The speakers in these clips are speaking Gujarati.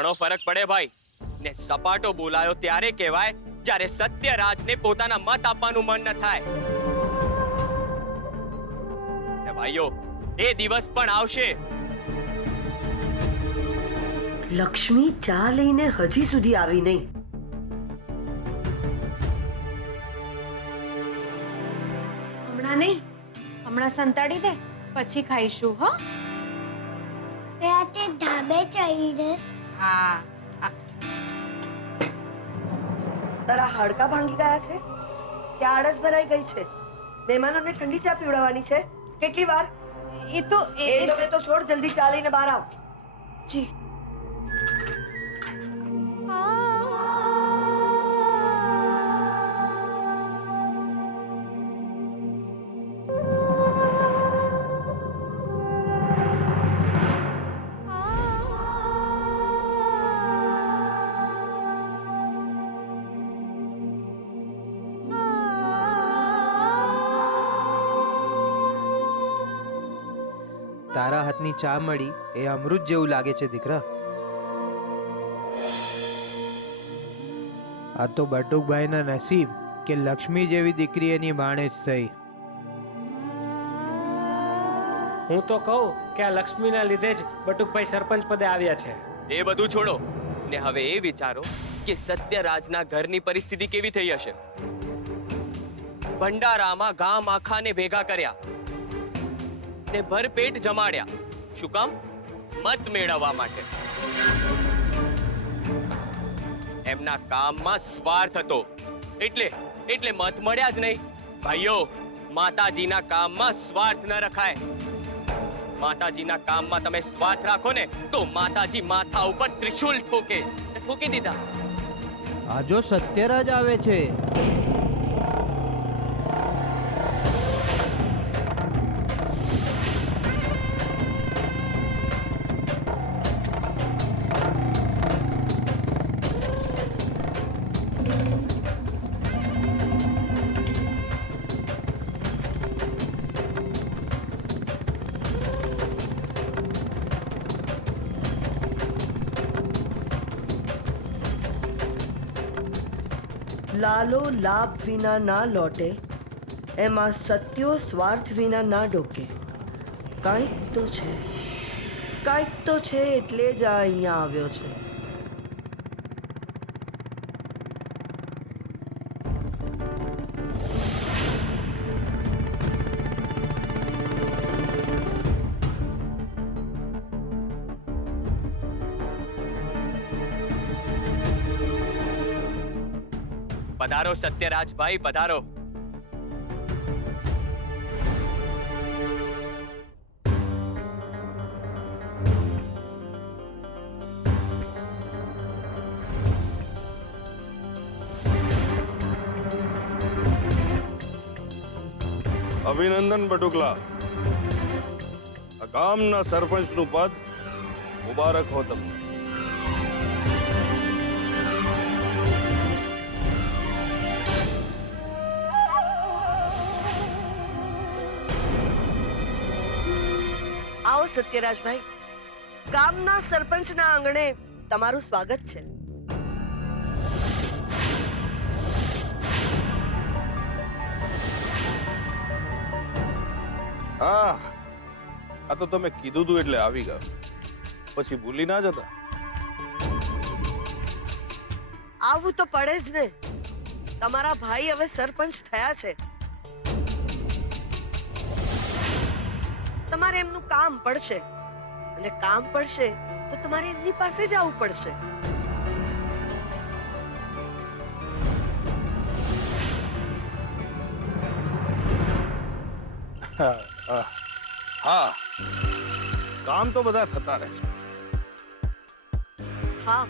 ઘણો ફરક પડે ભાઈ. ને સપાટો બોલાયો ત્યારે કહેવાય જ્યારે સત્યરાજને પોતાના મત આપવાનું મન ન થાય. ને ભાઈઓ, એ દિવસ પણ આવશે. લક્ષ્મી ચા લઈને હજી સુધી આવી નહીં. હમણાં નહીં, હમણાં સંતાડી દે, પછી ખાઈશું. હો તે ધાબે ચડીને હા. તારા હાડકા ભાંગી ગયા છે કે આળસ ભરાઈ ગઈ છે? મહેમાનોને ઠંડી ચા પીવડાવવાની છે. કેટલી વાર? એ તો છોડ, જલ્દી ચા લઈને બહાર આવ. જી. તારા હાથની ચા મળી એ અમૃત જેવું લાગે છે દીકરા. આ તો બટુકભાઈના નસીબ કે લક્ષ્મી જેવી દીકરી એની ભાણેજ થઈ. હું તો કહું કે આ લક્ષ્મીના લીધે જ બટુકભાઈ સરપંચ પદે આવ્યા છે. એ બધું છોડો ને હવે એ વિચારો કે સત્યરાજના ઘરની પરિસ્થિતિ કેવી થઈ હશે. ભંડારામાં ગામ આખાને ભેગા કર્યા ને ભરપેટ જમાડ્યા. શું કામ? મત મેળવવા માટે. એમના કામમાં સ્વાર્થ હતો એટલે મત મળ્યા જ નહીં. ભાઈઓ, માતાજીના કામમાં સ્વાર્થ ન રખાય. માતાજીના કામમાં તમે સ્વાર્થ રાખો ને તો માતાજી માથા ઉપર ત્રિશુલ ઠોકી દીધા. આ જો સત્યરાજ આવે છે. લાલો લાભ વિના ના લોટે, એમાં સત્યો સ્વાર્થ વિના ના ડોકે. કાંઈક તો છે એટલે જ આ અહીંયા આવ્યો છે. પધારો સત્યરાજભાઈ, પધારો. અભિનંદન બટુકલા. આ ગામના સરપંચનું પદ મુબારક હો તમને. આવો સત્યરાજભાઈ, ગામના સરપંચના આંગણે તમારું સ્વાગત છે. હા, આ તો તમે કીધું તું એટલે આવી ગયો. પછી ભૂલી ના જતા. આવવું તો પડે જ ને. તમારા ભાઈ હવે સરપંચ થયા છે. તમારે એમનું કામ પડશે અને કામ પડશે તો તમારે એમની પાસે જ આવવું પડશે. હા, કામ તો બધા થતા રહે છે. હા,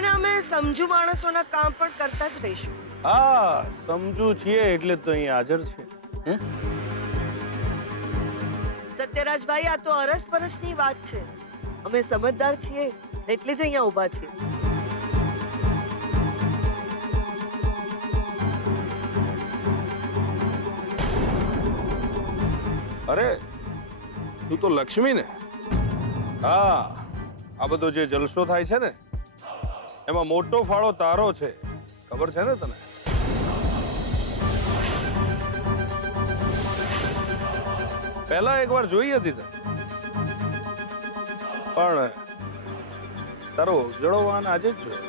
અને અમે સમજુ માણસોના કામ પણ કરતા જ રહીશું. હા, સમજુ છીએ એટલે તો અહીં હાજર છે. સત્યરાજભાઈ, આ તો અરસપરસની વાત છે. અમે સમજદાર છીએ એટલે જ અહીંયા ઊભા છીએ. અરે, તું તો લક્ષ્મી ને? હા, આ બધો જે જલસો થાય છે ને એમાં મોટો ફાળો તારો છે, ખબર છે ને તને? પહેલા એકવાર જોઈ હતી તને, પણ તારો ઉજળો વાન આજે જ જોયો.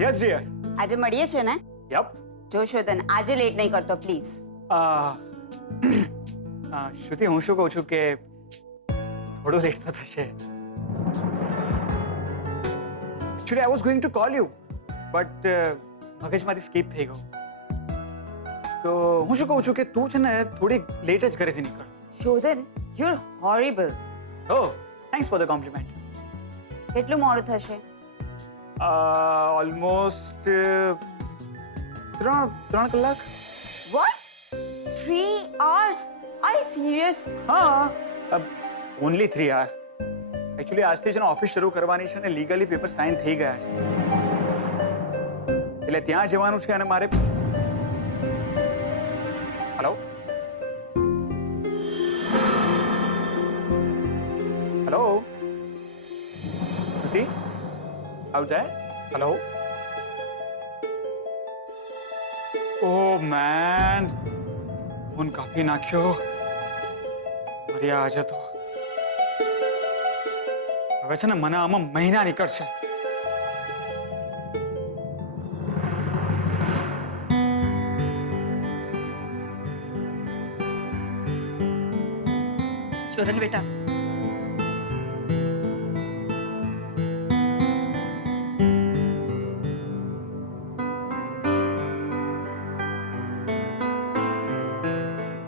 Yes dear. આજે મળીએ છે ને? યપ. જો શોધન આજે લેટ નહીં કરતો પ્લીઝ. શ્રુતિ, હું શું કહું છું કે થોડું લેટ તો થશે. Actually I was going to call you but મગજમાંથી સ્કીપ થઈ ગયું. તો હું શું કહું છું કે તું છે ને થોડી લેટ જ ઘરેથી નીકળ. Shodhan you are horrible. Oh thanks for the compliment. કેટલું મોડું થશે? ઓલમોસ્ટ 3 કલાક. What? 3 hours? Are you serious? હા, ઓનલી 3 hours. એકચ્યુઅલી આજથી છે ને ઓફિસ શરૂ કરવાની છે ને લીગલી પેપર સાઇન થઈ ગયા છે, એટલે ત્યાં જવાનું છે અને મારે. Hello hello Shruti, out there. Hello. Oh man, phone કાપી નાખ્યો. મર્યા આજે તો. હવે છે ને મને આમાં મહિના નીકળશે. શોધન બેટા,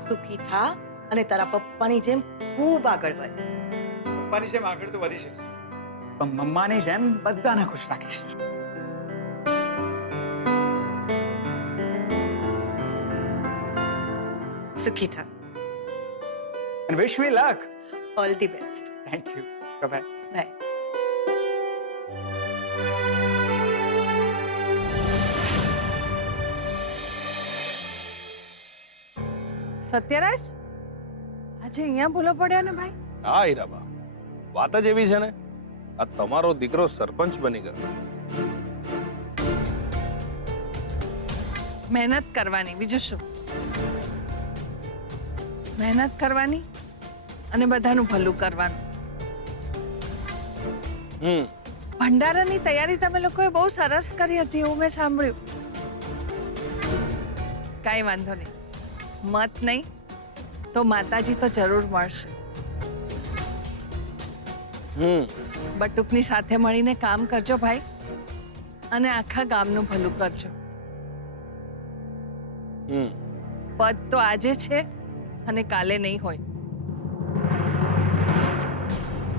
સુખી થા અને તારા પપ્પાની જેમ ખૂબ આગળ વધ. પપ્પાની જેમ આગળ તો વધી છે, પણ મમ્માની જેમ બધાને ખુશ રાખીશ. સુખી થા. And wish me luck. All the best. Thank you. Bye-bye. Bye. Satyaraj, આજે અહીંયા ભૂલો પડ્યો ને ભાઈ? હા હીરાબા, વાત જ એવી છે ને, આ તમારો દીકરો સરપંચ બની ગયો. મહેનત કરવાની, બીજું શું? મહેનત કરવાની અને બધાનું ભલું કરવાનું. ભંડારાની તૈયારી તમે લોકોએ બહુ સરસ કરી હતી એવું મેં સાંભળ્યું. કાંઈ વાંધો નહીં, મત નહીં તો માતાજી તો જરૂર મળશે. બટુકની સાથે મળીને કામ કરજો ભાઈ, અને આખા ગામનું ભલું કરજો. પદ તો આજે છે અને કાલે નહીં હોય,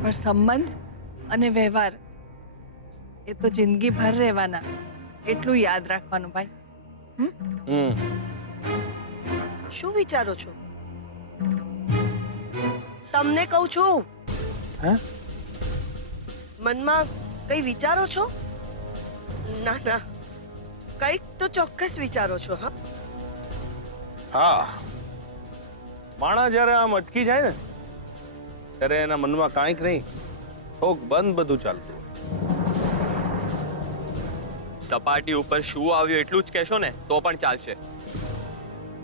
પણ સંબંધ અને વ્યવહાર એ તો જિંદગીભર રહેવાના. એટલું યાદ રાખવાનું ભાઈ. શું વિચારો છો? તમને કહું છું. હે? મનમાં કઈ વિચારો છો? ના ના, કઈક તો ચોક્કસ વિચારો છો. હા હા, માણા જ્યારે આમ અટકી જાય ને ત્યારે એના મનમાં કાંઈક નહીં, થોક બંધ બધું ચાલતું હોય. સપાટી ઉપર શું આવ્યું એટલું જ કહેશો ને તો પણ ચાલશે.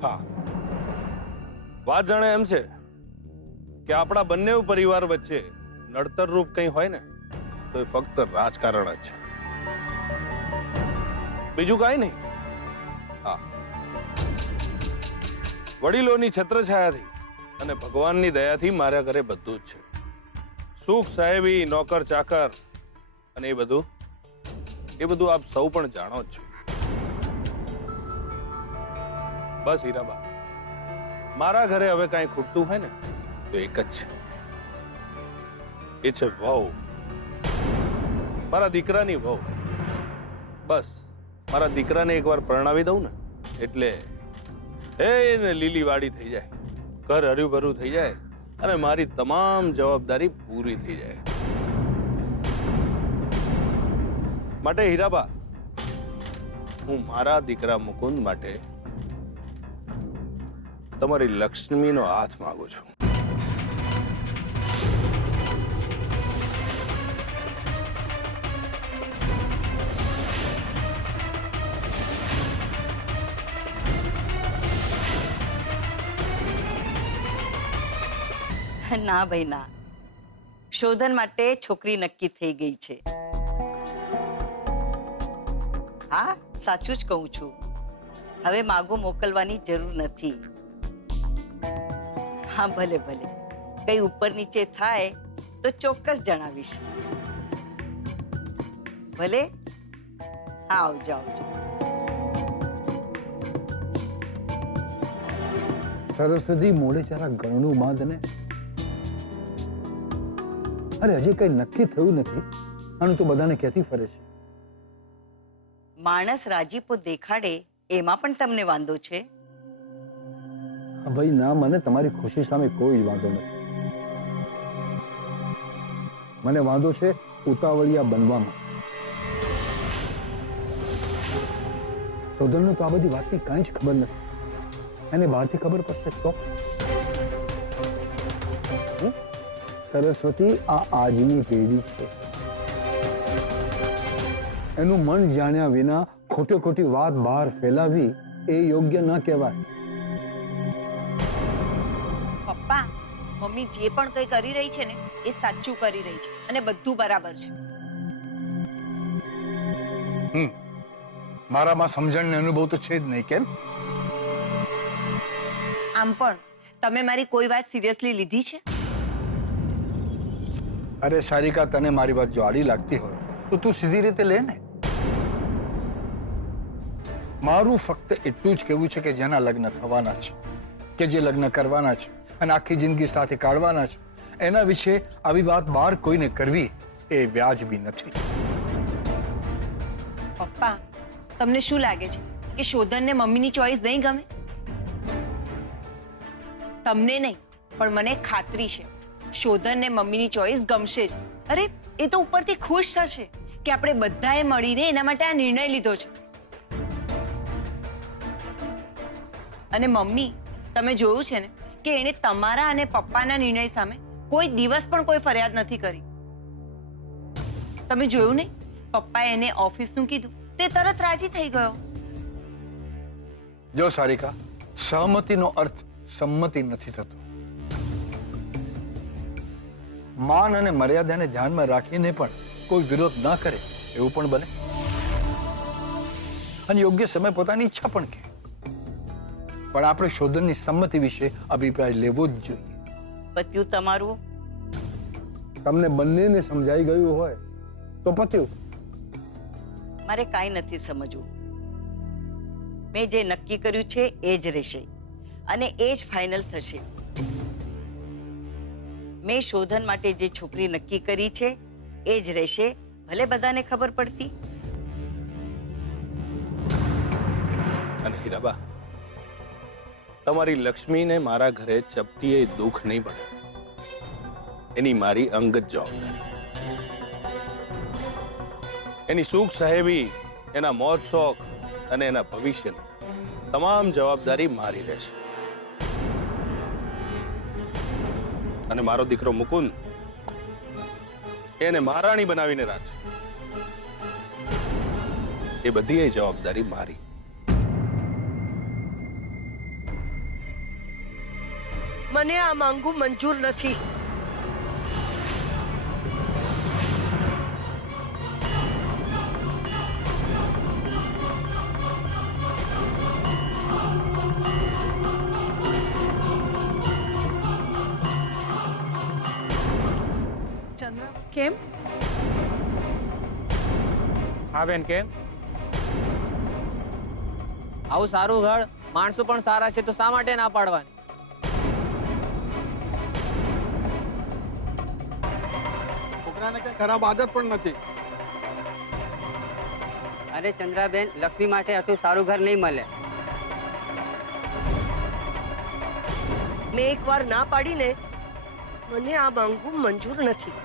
હા, વાત જાણે એમ છે કે આપણા બંને પરિવાર વચ્ચે નડતર રૂપ કંઈ હોય ને તો એ ફક્ત રાજકારણ જ છે, બીજું કાંઈ નહીં. હા, વડીલોની છત્રછાયાથી અને ભગવાનની દયાથી મારા ઘરે બધું જ છે. સુખ સાહેબી, નોકર ચાકર અને એ બધું આપ સૌ પણ જાણો જ છો. બસ હીરાબા, મારા ઘરે હવે કાંઈ ખૂટતું હોય ને તો એક જ છે, એ છે વહુ, મારા દીકરાની વહુ. બસ મારા દીકરાને એકવાર પરણાવી દઉં ને એટલે એને લીલી વાડી થઈ જાય, ઘર હર્યું ભર્યું થઈ જાય અને મારી તમામ જવાબદારી પૂરી થઈ જાય. માટે હીરાબા, હું મારા દીકરા મુકુંદ માટે તમારી લક્ષ્મીનો હાથ માંગુ છું. ના ભાઈ ના, શોધન માટે છોકરી નક્કી થઈ ગઈ છે. હા, સાચું જ કહું છું. હવે માગો મોકલવાની જરૂર નથી. હા, ભલે ભલે કઈ ઉપર નીચે થાય તો ચોક્કસ જણાવીશ. ભલે. હા, આવજો આવજો. સરસ્વતી મોડે ચારા ગરણું બાંધને. અરે હજી કઈ નક્કી થયું નથી, આનું તો બધાને કહેતી ફરે છે. માણસ રાજીપો દેખાડે એમાં પણ તમને વાંધો છે? ભાઈ ના, મને તમારી ખુશી સામે કોઈ વાંધો નથી. મને વાંધો છે ઉતાવળિયા બનવામાં. શોધનને તો આ બધી વાતની કાંઈ જ ખબર નથી. એને બહારથી ખબર પડશે તો? સરસ્વતી, આ આજની પેઢી છે. એનું મન જાણ્યા વિના ખોટી ખોટી વાત બહાર ફેલાવી એ યોગ્ય ન કહેવાય. પપ્પા, મમ્મી જે પણ કંઈ કરી રહી છે ને એ સાચું કરી રહી છે અને બધું બરાબર છે. મારામાં સમજણ ને અનુભવ તો છે જ નહીં. કેમ? આમ પણ તમે મારી કોઈ વાત સિરિયસલી લીધી છે? અરે સારિકા, તને મારી વાત જો આડી લાગતી હોય તો તું સીધી રીતે લે ને. મારું ફક્ત એટલું જ કહેવું છે કે જેના લગ્ન થવાના છે, કે જે લગ્ન કરવાના છે અને આખી જિંદગી સાથે કાઢવાના છે, એના વિશે આવી વાત બહાર કોઈને કરવી એ વ્યાજબી નથી. પપ્પા, તમને શું લાગે છે કે શોધનને મમ્મીની ચોઈસ નહીં ગમે? તમને નહીં, પણ મને ખાતરી છે શોધનને મમ્મીની ચોઈસ ગમશે જ. અરે એ તો ઉપરથી ખુશ થશે કે આપણે બધાએ મળીને એના માટે આ નિર્ણય લીધો છે. અને મમ્મી, તમે જોયું છે ને કે એણે તમારા અને પપ્પાના નિર્ણય સામે કોઈ દિવસ પણ કોઈ ફરિયાદ નથી કરી. તમે જોયું નહીં, પપ્પાએ એને ઓફિસનું કીધું તે તરત રાજી થઈ ગયો. જો સારિકા, સહમતિનો અર્થ સંમતિ નથી થતો. માન અને મર્યાદાને ધ્યાનમાં રાખીને પણ કોઈ વિરોધ ન કરે એવું પણ બને. અને યોગ્ય સમય પોતાની ઈચ્છા પણ કહે. પણ આપણે શોધનની સંમતિ વિશે અભિપ્રાય લેવો જ જોઈએ. પત્યું તમારું? તમને બંનેને સમજાઈ ગયું હોય તો પત્યું. મારે કાંઈ નથી સમજવું. મેં જે નક્કી કર્યું છે એ જ રહેશે અને એ જ ફાઇનલ થશે. મેં શોધન માટે જે છોકરી નક્કી કરી છે એ જ રહેશે, ભલે બધાને ખબર પડતી. અને હીરાબા, તમારી લક્ષ્મીને મારા ઘરે ચપટીએ દુઃખ નહીં પડે, એની મારી અંગત જવાબદારી. એની સુખ સહેવી, એના મોજ શોખ અને એના ભવિષ્યની તમામ જવાબદારી મારી રહેશે. અને મારો દીકરો મુકુંદ એને મહારાણી બનાવીને રાખશે, એ બધી જવાબદારી મારી. મને આ માંગુ મંજૂર નથી. ચંદ્ર, કેમ? હા બેન, કેમ? આવું સારું ઘર માણસો પણ સારા છે તો શા માટે ના પાડવાની? છોકરાને કઈ ખરાબ આદત પણ નથી. અરે ચંદ્રાબેન, લક્ષ્મી માટે આટલું સારું ઘર નહીં મળે. મેં એકવાર ના પાડીને મને આ માંગવું મંજૂર નથી.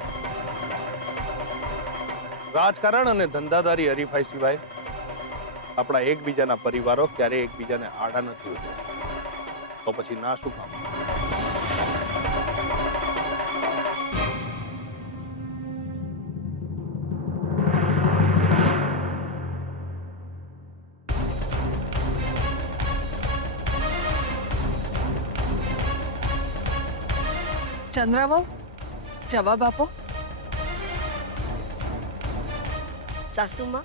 રાજકારણ અને ધંધાદારી હરીફાઈ સિવાય આપણા એકબીજાના પરિવારો ક્યારેય એકબીજાને આડા નથી ઉતર્યા. તો પછી ના શું કામ? ચંદ્રાવો, જવાબ આપો. સાસુમાં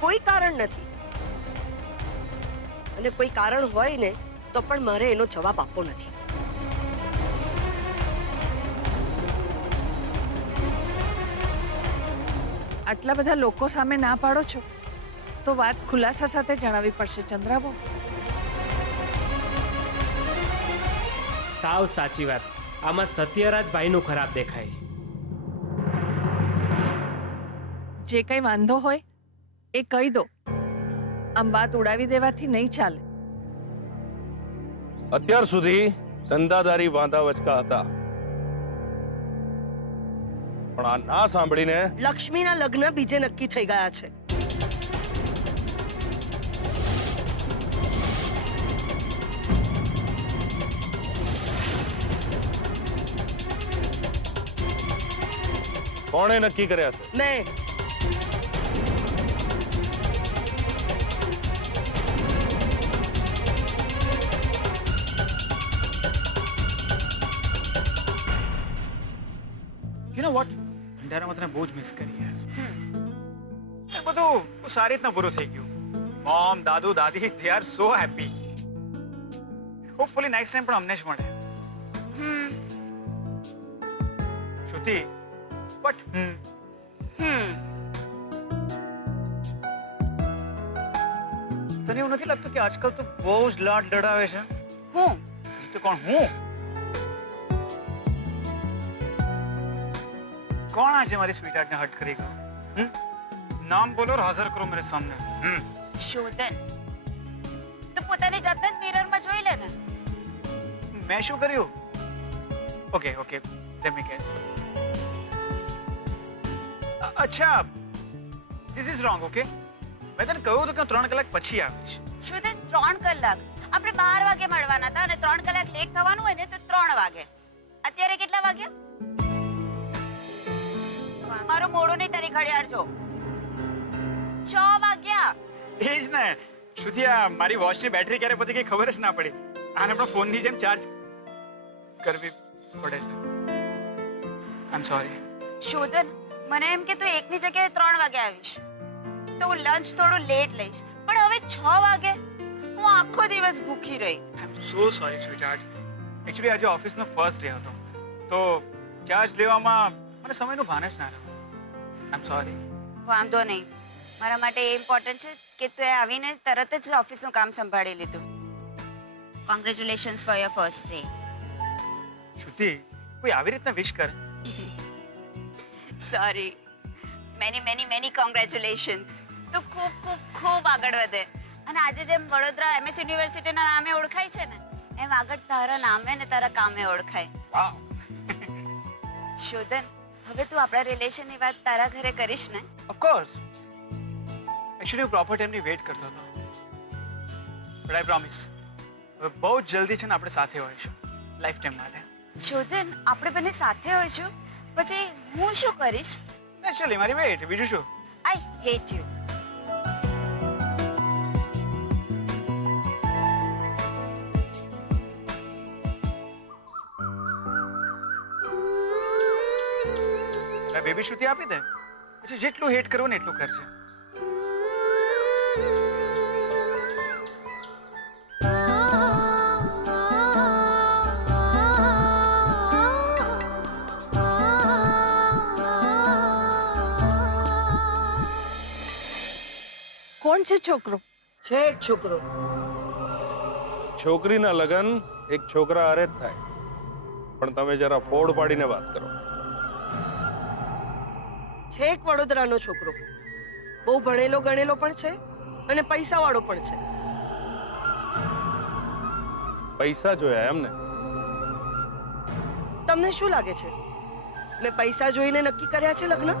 કોઈ કારણ નથી, અને કોઈ કારણ હોય ને તો પણ મારે એનો જવાબ આપવો નથી. આટલા બધા લોકો સામે ના પાડો છો તો વાત ખુલાસા સાથે જણાવવી પડશે ચંદ્રાવો. સાવ સાચી વાત. આમાં સત્યરાજ ભાઈનું ખરાબ દેખાય. જે કંઈ વાંધો હોય એ કહી દો. આમ વાત ઉડાવી દેવાથી નહીં ચાલે. અત્યાર સુધી ધંધાદારી વાંધા વચકા હતા, પણ આ ના સાંભળીને લક્ષ્મીના લગ્ન બીજે નક્કી થઈ ગયા છે. કોણે નક્કી કર્યા છે? મેં. You know what? ભંડારામાં તને બહુ જ મિસ કરી યાર. બધું સારી રીતના પૂરું થઈ ગયું. મોમ, દાદુ, દાદી, they are so happy. Hopefully next time પણ અમને જ મળે. શ્રુતિ, what? તને એવું નથી લાગતું કે આજકાલ તો બહુ જ લાડ લડાવે છે? હું તો કોણ? હું? कौन आज हमारी स्वीटहार्ट ने हर्ट करेगा? नाम बोलो और हाजिर करो मेरे सामने. શોધન, તું પોતાની જાતને જ મિરરમાં જોઈ લે ને. मैं શું કર્યું? Okay, okay, let me guess. अच्छा, this is wrong, okay? મેં તને કહ્યું હતું કે હું 3 કલાક પછી આવીશ. શોધન, 3 કલાક? આપણે 12 વાગે મળવાના હતા અને 3 કલાક લેટ થવાનું હોય ને તો 3 વાગે. અત્યારે કેટલા વાગ્યા? મારું મોડું નહીં, તારી ઘડિયાળ જો. 6 વાગ્યા. એ જ ને, શ્રુતિ, આ મારી વોચની બેટરી ક્યારે પતી ગઈ ખબર જ ના પડી. આને પણ ફોનની જેમ ચાર્જ કરવી પડે છે. આઈ એમ સોરી. શોધન, મને એમ કે તું 1 ની જગ્યાએ 3 વાગે આવીશ તો હું લંચ થોડું લેટ લઈશ, પણ હવે 6 વાગે હું આખો દિવસ ભૂખી રહી. આઈ એમ સો સોરી સ્વીટહાર્ટ. એકચ્યુઅલી આજે ઓફિસનો ફર્સ્ટ ડે હતો તો ચાર્જ લેવામાં મને સમયનું ભાન જ ના રહ્યું. આઈ એમ સોરી. વાંધો નહીં, મારા માટે એ ઇમ્પોર્ટન્ટ છે કે તું આવીને તરત જ ઓફિસનું કામ સંભાળી લીધું. Congratulations for your first day. Shruti, કોઈ આવી રીતના વિશ કરે? Sorry. Many many many congratulations. તું ખૂબ ખૂબ ખૂબ આગળ વધે અને આજે જેમ વડોદરા MS યુનિવર્સિટીના નામે ઓળખાય છે ને એમ આગળ તારા નામે ને તારા કામે ઓળખાય. વાવ. શોધન, હવે તું આપણા રિલેશનની વાત તારા ઘરે કરીશ ને? Of course. એકચ્યુઅલી હું પ્રોપર ટાઈમની વેઇટ કરતો હતો. બટ આઈ પ્રોમિસ, હવે બહુ જ જલ્દી છે ને આપણે સાથે હોઈશું લાઈફ ટાઈમ માટે. શોધન, આપણે બંને સાથે હોઈશું પછી હું શું કરીશ? નેચરલી મારી વેઇટ, બીજું શું? I hate you. બેબી શ્રુતિ આપી દે, પછી જેટલું હેટ કરવું ને એટલું કરજે. કોણ છે છોકરો? છે એક છોકરો, છોકરીના લગ્ન એક છોકરા હારે જ થાય, પણ તમે જરા ફોડ પાડીને વાત કરો. છે એક વડોદરાનો છોકરો, બહુ ભણેલો ગણેલો પણ છે અને પૈસાવાળો પણ છે. પૈસા જોયા એમને? તમને શું લાગે છે મેં પૈસા જોઈને નક્કી કર્યા છે લગ્ન?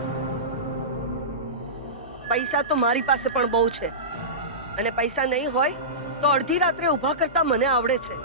પૈસા તો મારી પાસે પણ બહુ છે, અને પૈસા નહીં હોય તો અડધી રાત્રે ઊભા કરતા મને આવડે છે.